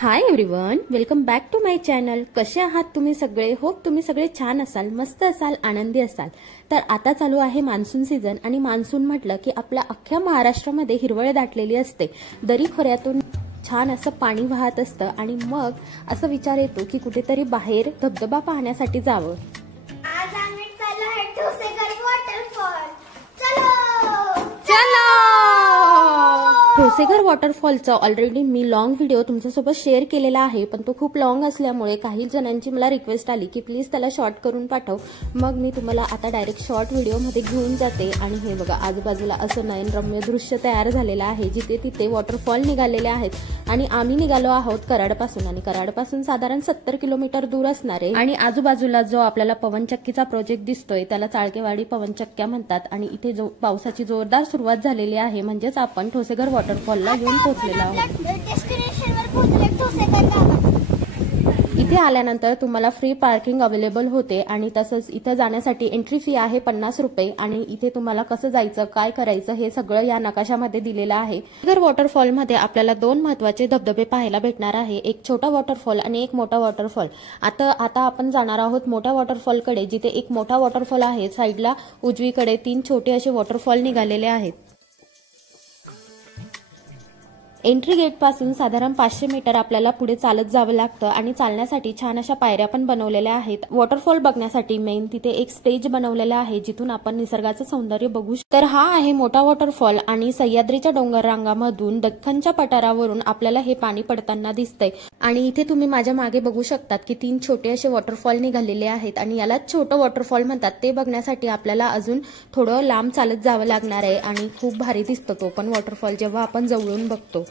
High everyone, welcome back to my channel. कसे आहात तुम्ही सगळे? होप तुम्ही सगळे छान असाल, मस्त असाल, आनंदी असाल. तर आता चालू आहे मान्सून सीझन आणि मान्सून म्हटलं की आपल्या अख्ख्या महाराष्ट्रामध्ये हिरवळ दाटलेली असते. दरी खोऱ्यातून छान असं पाणी वाहत असतं आणि मग असं विचार येतो की कुठेतरी बाहेर धबधबा पाहण्यासाठी जावं. आज आम्ही चाललो आहे ठोसेघर वॉटरफॉल. चलो ठोसेघर वॉटरफॉलचा ऑलरेडी मी लॉंग व्हिडिओ तुमच्यासोबत शेअर केलेला आहे, पण तो खूप लॉंग असल्यामुळे काही जणांची मला रिक्वेस्ट आली की प्लीज त्याला शॉर्ट करून पाठव. मग मी तुम्हाला आता डायरेक्ट शॉर्ट व्हिडिओमध्ये घेऊन जाते. आणि हे बघा, आजूबाजूला असं नयनरम्य दृश्य तयार झालेलं आहे, जिथे तिथे वॉटरफॉल निघालेले आहेत. आणि आम्ही निघालो आहोत कराडपासून, आणि कराडपासून साधारण 70 किलोमीटर दूर असणार आहे. आणि आजूबाजूला जो आपल्याला पवनचक्कीचा प्रोजेक्ट दिसतोय त्याला चाळकेवाडी पवनचक्क्या म्हणतात. आणि इथे जो पावसाची जोरदार सुरुवात झालेली आहे, म्हणजेच आपण ठोसेघर वॉटरफॉलला येऊन पोहोचलेलो आहोत. डेस्टिनेशनवर पोहोचले ठोसेघर गावात. इथे आल्यानंतर तुम्हाला फ्री पार्किंग अवेलेबल होते आणि तसंच इथे जाण्यासाठी एंट्री फी आहे 50 रुपये. आणि इथे तुम्हाला कसं जायचं, काय करायचं हे सगळं या नकाशामध्ये दिलेलं आहे. ठोसेघर वॉटरफॉलमध्ये आपल्याला दोन महत्त्वाचे धबधबे पाहायला भेटणार आहे, एक छोटा वॉटरफॉल आणि एक मोठा वॉटरफॉल. आता आपण जाणार आहोत मोठ्या वॉटरफॉलकडे, जिथे एक मोठा वॉटरफॉल आहे. साईडला उजवीकडे 3 छोटे असे वॉटरफॉल निघालेले आहेत. एंट्री गेट पासून साधारण 500 मीटर आपल्याला पुढे चालत जावं लागतं आणि चालण्यासाठी छान अशा पायऱ्या पण बनवलेल्या आहेत. वॉटरफॉल बघण्यासाठी मेन तिथे एक स्टेज बनवलेला आहे, जिथून आपण निसर्गाचं सौंदर्य बघू शकतो. तर हा आहे मोठा वॉटरफॉल आणि सह्याद्रीच्या डोंगर रांगामधून दख्खनच्या पठारावरून आपल्याला हे पाणी पडताना दिसतंय. आणि इथे तुम्ही माझ्या मागे बघू शकतात की 3 छोटे असे वॉटरफॉल निघालेले आहेत आणि यालाच छोटं वॉटरफॉल म्हणतात. ते बघण्यासाठी आपल्याला अजून थोडं लांब चालत जावं लागणार आहे आणि खूप भारी दिसतो तो पण वॉटरफॉल जेव्हा आपण जवळून बघतो.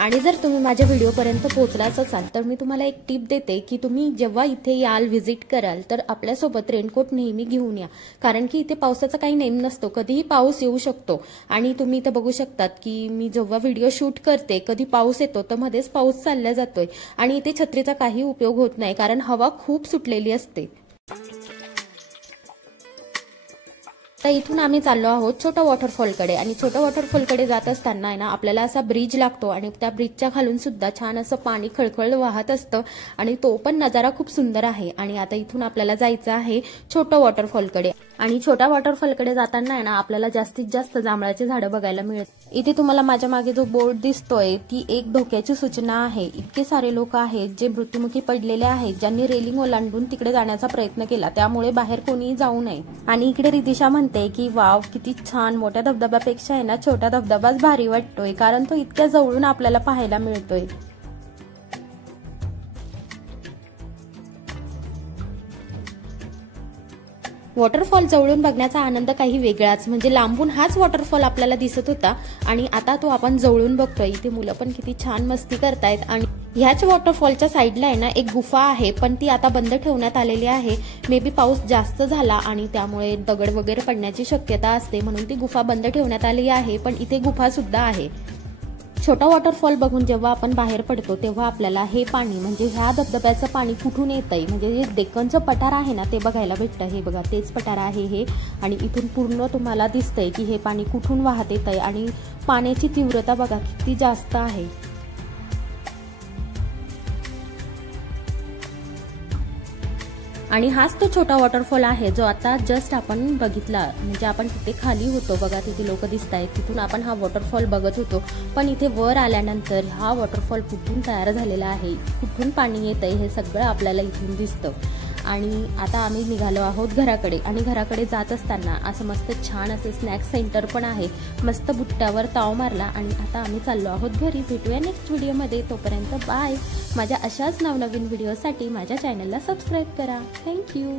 आणि जर तुम्ही माझ्या व्हिडिओपर्यंत पोहोचलाच असाल तर मी तुम्हाला एक टिप देते की तुम्ही जेव्हा इथे याल, व्हिजिट कराल, तर आपल्यासोबत रेनकोट नेहमी घेऊन या. कारण की इथे पावसाचा काही नेम नसतो, कधीही पाऊस येऊ शकतो. आणि तुम्ही इथे बघू शकतात की मी जेव्हा व्हिडिओ शूट करते कधी पाऊस येतो तर मध्येच पाऊस चालला जातोय. आणि इथे छत्रीचा काही उपयोग होत नाही, कारण हवा खूप सुटलेली असते. तर इथून आम्ही चाललो आहोत छोट्या वॉटरफॉलकडे. आणि छोट्या वॉटरफॉलकडे जात असताना आहे ना आपल्याला असा ब्रिज लागतो आणि त्या ब्रिजच्या खालून सुद्धा छान असं पाणी खळखळ वाहत असतं आणि तो पण नजारा खूप सुंदर आहे. आणि आता इथून आपल्याला जायचं आहे छोट्या वॉटरफॉलकडे. आणि छोट्या वॉटरफॉलकडे जाताना आहे ना आपल्याला जास्तीत जास्त जांभळाची झाडं बघायला मिळतात. इथे तुम्हाला माझ्या मागे जो बोर्ड दिसतोय ती एक धोक्याची सूचना आहे. इतके सारे लोक आहेत जे मृत्युमुखी पडलेले आहेत, ज्यांनी रेलिंग ओलांडून तिकडे जाण्याचा प्रयत्न केला, त्यामुळे बाहेर कोणीही जाऊ नये. आणि इकडे रिदिशा म्हणते की वाव, किती छान, मोठ्या धबधब्यापेक्षा आहे ना छोटा धबधबाच भारी वाटतोय, कारण तो इतक्या जवळून आपल्याला पाहायला मिळतोय. वॉटरफॉल जवळून बघण्याचा आनंद काही वेगळाच. म्हणजे लांबून हाच वॉटरफॉल आपल्याला दिसत होता आणि आता तो आपण जवळून बघतोय. इथे मुलं पण किती छान मस्ती करतायत. आणि ह्याच वॉटरफॉलच्या साईडला आहे ना एक गुफा आहे, पण ती आता बंद ठेवण्यात आलेली आहे. मे बी पाऊस जास्त झाला आणि त्यामुळे दगड वगैरे पडण्याची शक्यता असते, म्हणून ती गुफा बंद ठेवण्यात आली आहे. पण इथे गुफा सुद्धा आहे. छोटा वॉटरफॉल बघून जेव्हा आपण बाहेर पडतो तेव्हा आपल्याला हे पाणी, म्हणजे ह्या धबधब्याचं पाणी कुठून येतंय, म्हणजे जे डेक्कनचं पठार आहे ना ते बघायला भेटतं. हे बघा, तेच पठार आहे हे. आणि इथून पूर्ण तुम्हाला दिसतंय की हे पाणी कुठून वाहत येतंय आणि पाण्याची तीव्रता बघा किती जास्त आहे. आणि हाच तो छोटा वॉटरफॉल आहे जो आता जस्ट आपण बघितला. म्हणजे आपण तिथे खाली होतो बघा, तिथे लोक दिसत आहेत, तिथून आपण हा वॉटरफॉल बघत होतो. पण इथे वर आल्यानंतर हा वॉटरफॉल कुठून तयार झालेला आहे, कुठून पाणी येत आहे, हे सगळं आपल्याला इथून दिसतं. आणि आता आम्ही निघालो आहोत घराकडे. आणि घराकडे जात असताना असं मस्त छान असं स्नॅक्स सेंटर पण आहे. मस्त बुट्ट्यावर ताव मारला आणि आता आम्ही चाललो आहोत घरी. भेटूया नेक्स्ट व्हिडिओमध्ये. तोपर्यंत बाय. माझ्या अशाच नवनवीन व्हिडिओसाठी माझ्या चॅनलला सबस्क्राईब करा. थँक्यू.